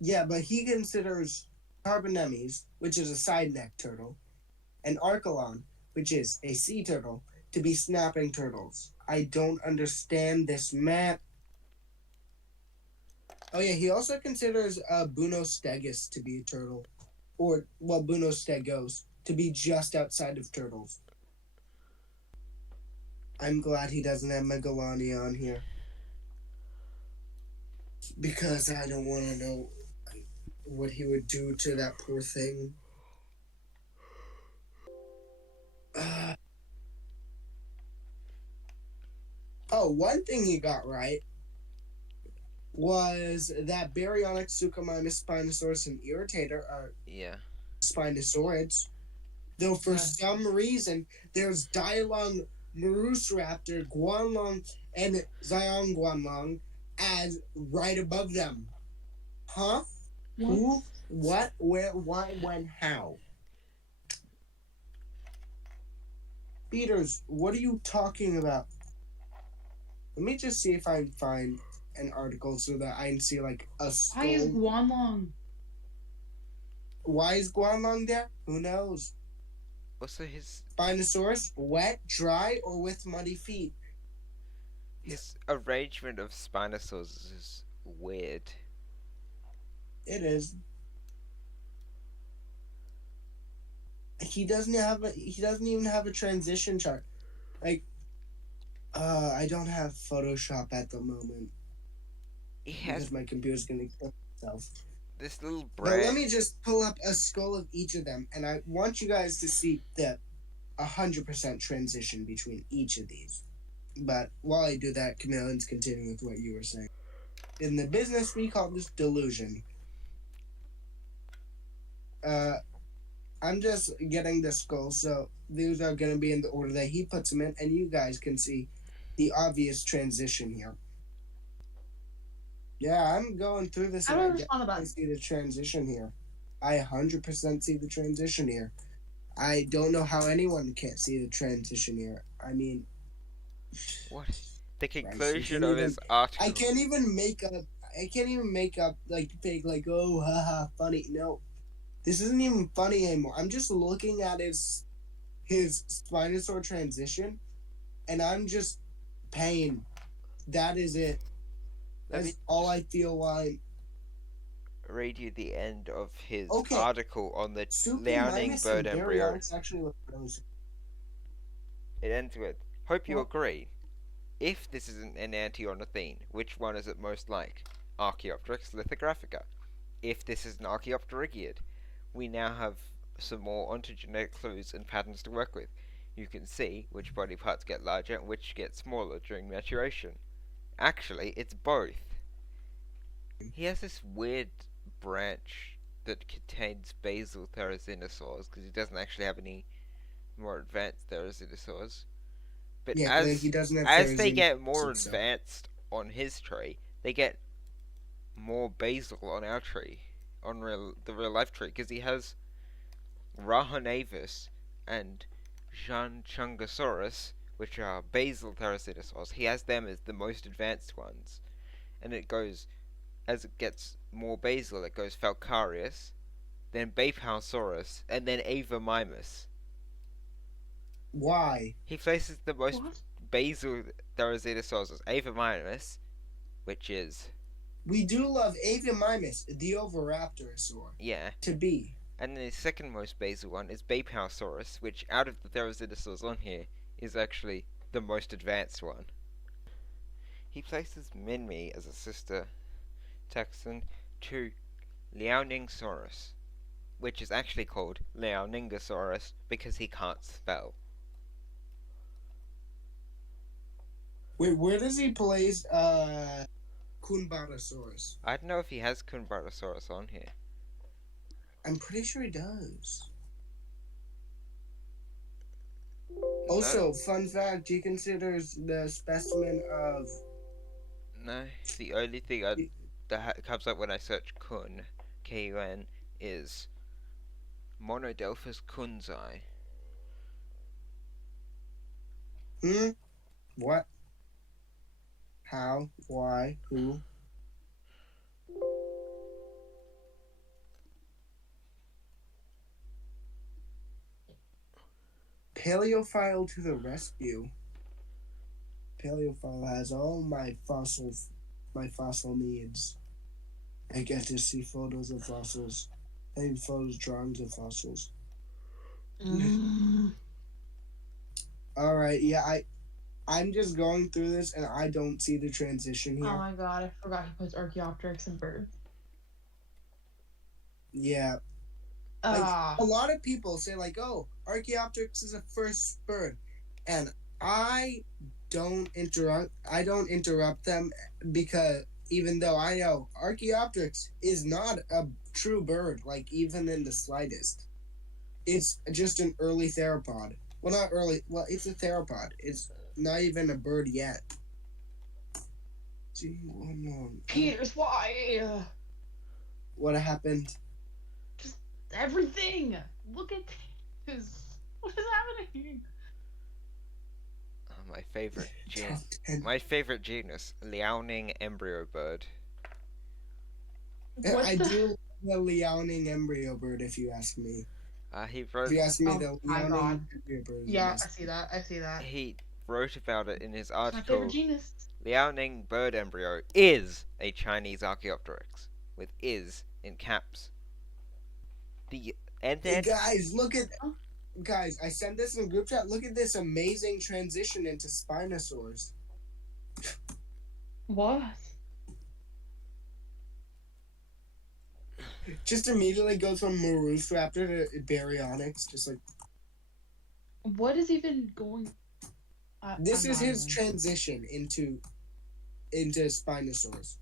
Yeah, but he considers Carbonemys, which is a side-neck turtle, and Archelon, which is a sea turtle, to be snapping turtles. I don't understand this map. Oh yeah, he also considers Bunostegos to be a turtle. Or, well, Bunostegos, to be just outside of turtles. I'm glad he doesn't have Megalani on here. Because I don't want to know what he would do to that poor thing. Oh, one thing he got right was that baryonyx, Suchomimus, Spinosaurus, and Irritator are Spinosaurids. Though for some reason, there's Dialong, Marusraptor, Guanlong, and Xiongguanlong as right above them. Huh? What? Who? What? Where? Why? When? How? Peters, what are you talking about? Let me just see if I can find an article so that I can see like a skull. Why is Guanlong? Why is Guanlong there? Who knows? Also, his Spinosaurus, wet, dry, or with muddy feet? His arrangement of Spinosaurs is weird. It is. He doesn't even have a transition chart. Like, I don't have Photoshop at the moment. Because my computer's gonna kill itself. This little But let me just pull up a skull of each of them, and I want you guys to see the 100% transition between each of these. But while I do that, Chameleon's continue with what you were saying. In the business, we call this delusion. I'm just getting the skulls, so these are going to be in the order that he puts them in, and you guys can see the obvious transition here. Yeah, I'm going through this. I don't understand about I see the transition here. I 100% see the transition here. I don't know how anyone can't see the transition here. I mean, what? The conclusion of his article. I can't even make up like fake like, oh haha funny. No. This isn't even funny anymore. I'm just looking at his Spinosaur transition, and I'm just pain. That is it. That's all I feel while I read you the end of his article on the Liaoning bird embryos. It ends with, hope you agree. If this isn't an Antiornithine, which one is it most like? Archaeopteryx lithographica. If this is an Archaeopterygiid, we now have some more ontogenetic clues and patterns to work with. You can see which body parts get larger and which get smaller during maturation. Actually, it's both. He has this weird branch that contains basal therizinosaurs because he doesn't actually have any more advanced therizinosaurs. But yeah, he doesn't have as they get more advanced on his tree, they get more basal on our tree, on the real life tree, because he has Rahonavis and Chungosaurus, which are basal therizinosaurs. He has them as the most advanced ones, and it goes, as it gets more basal, it goes Falcarius, then Bapausaurus, and then Avamimus. Why? He places the most basal therizinosaurs as Avamimus, which is... We do love Avamimus, the Oviraptorosaur. Yeah. To be. And the second most basal one is Bapausaurus, which out of the therizinosaurs on here is actually the most advanced one. He places Minmi as a sister taxon to Liaoningsaurus, which is actually called Liaoningosaurus because he can't spell. Wait, where does he place Kunbarasaurus? I don't know if he has Kunbarasaurus on here. I'm pretty sure he does. Also, fun fact: he considers the specimen of. No, the only thing that comes up when I search kun, Kun, is Monodelphis kunzai. What? How? Why? Who? Paleophile to the rescue. Paleophile has all my fossil needs. I get to see photos of fossils. And photos, drawings of fossils. Alright, yeah, I'm just going through this and I don't see the transition here. Oh my god, I forgot he puts Archaeopteryx in birds. Yeah. Like, a lot of people say, like, oh, Archaeopteryx is a first bird. And I don't interrupt them because even though I know Archaeopteryx is not a true bird, like, even in the slightest. It's just an early theropod. Well, not early. Well, it's a theropod. It's not even a bird yet. Gee, Peters, why? What happened? Just everything. Look at this. What is happening? My favorite genus, Liaoning embryo bird. I do the Liaoning embryo bird, if you ask me. He wrote. If you ask me, the Liaoning embryo bird. Yeah, I see that. He wrote about it in his My article. favorite genus. Liaoning bird embryo is a Chinese Archaeopteryx, with "is" in caps. Hey guys, look at. Guys, I sent this in a group chat. Look at this amazing transition into Spinosaurs. What? Just immediately goes from Velociraptor to Baryonyx, just like. What is even going? This is his transition into Spinosaurs.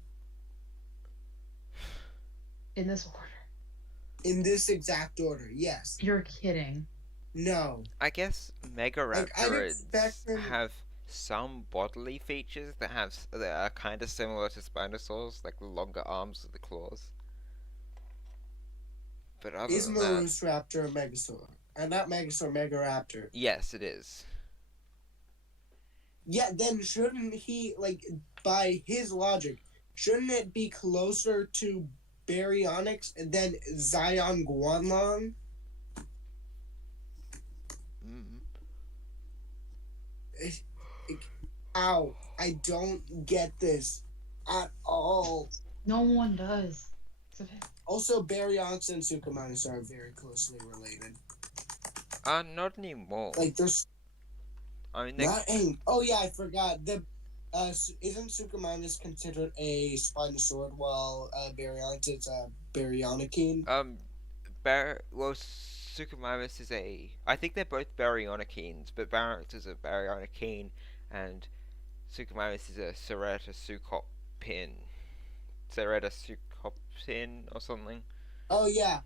In this order. In this exact order, yes. You're kidding. No. I guess Megaraptorids have some bodily features that are kind of similar to Spinosaurs, like the longer arms with the claws. But other is than Velociraptor a Megasaur? Not Megasaur, Megaraptor. Yes, it is. Yeah, then shouldn't he, like, by his logic, shouldn't it be closer to Baryonyx than Zion Guanlong? Ow, I don't get this at all. No one does. Also, Baryonyx and Suchomimus are very closely related. Not anymore. Like, there's... I mean, oh yeah, I forgot. Isn't Suchomimus considered a Spinosaurid while Baryonyx is a Baryonychine? Suchomimus is I think they're both Baryonychines, but Baryonyx is a Baryonychine, and Suchomimus is a Ceratosukopin or something. Oh yeah,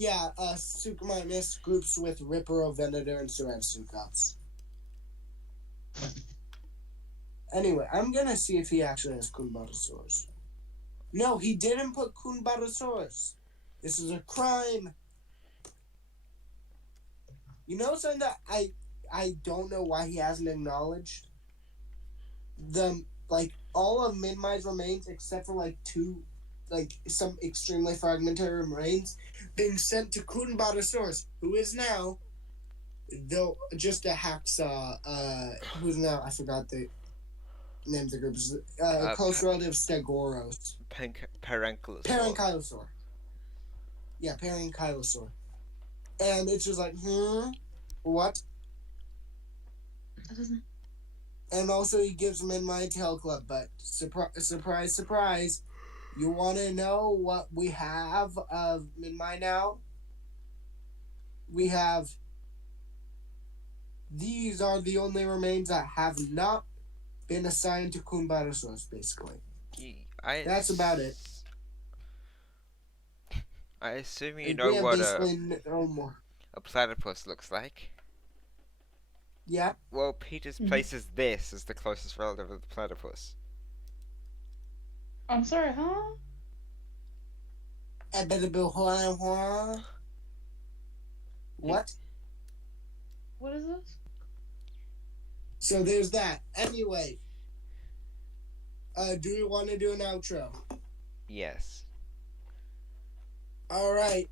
Suchomimus groups with Riparo, and Ceratosuchops. Anyway, I'm gonna see if he actually has Kunbatosaurus. No, he didn't put Kunbatosaurus. This is a crime. You know something that I don't know why he hasn't acknowledged? All of Minmai's remains except for two, some extremely fragmentary remains being sent to Kunbatosaurus, who is now though just a hacksaw, who's now, I forgot the name of the group, is close relative Stegoros. Parankylosaur. Yeah, Parankylosaur. And it's just like, what? That doesn't... And also he gives them in my tail club, but surprise, surprise. You want to know what we have of Minmai now? We have... These are the only remains that have not been assigned to Kunbatosaurus, basically. That's about it. I assume you know what a platypus looks like. Yeah. Well, Peters Mhm. places this as the closest relative of the platypus. I'm sorry, huh? What? What is this? So there's that. Anyway, do you want to do an outro? Yes. All right.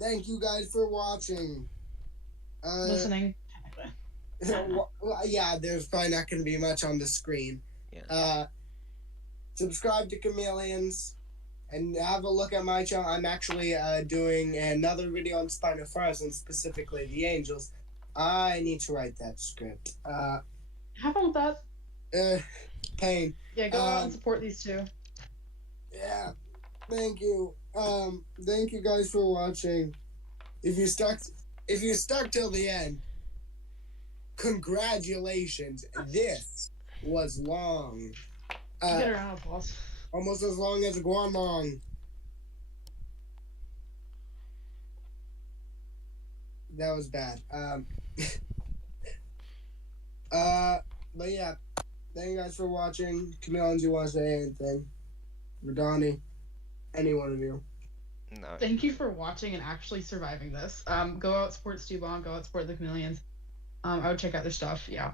Thank you guys for watching. Listening. Yeah, there's probably not going to be much on the screen. Yeah. Subscribe to Chameleons and have a look at my channel. I'm actually doing another video on Spinofaarism, specifically the angels. I need to write that script. Have fun with that. Pain. Yeah, go out and support these two. Yeah. Thank you. Thank you guys for watching. If you stuck till the end, congratulations. This was long. Get a round of applause. Almost as long as a guanlong. That was bad. But yeah, thank you guys for watching. Chameleons, you want to say anything? Radani, any one of you. No. Thank you for watching and actually surviving this. Go out, support Stu Long, go out, support the Chameleons. I would check out their stuff. Yeah.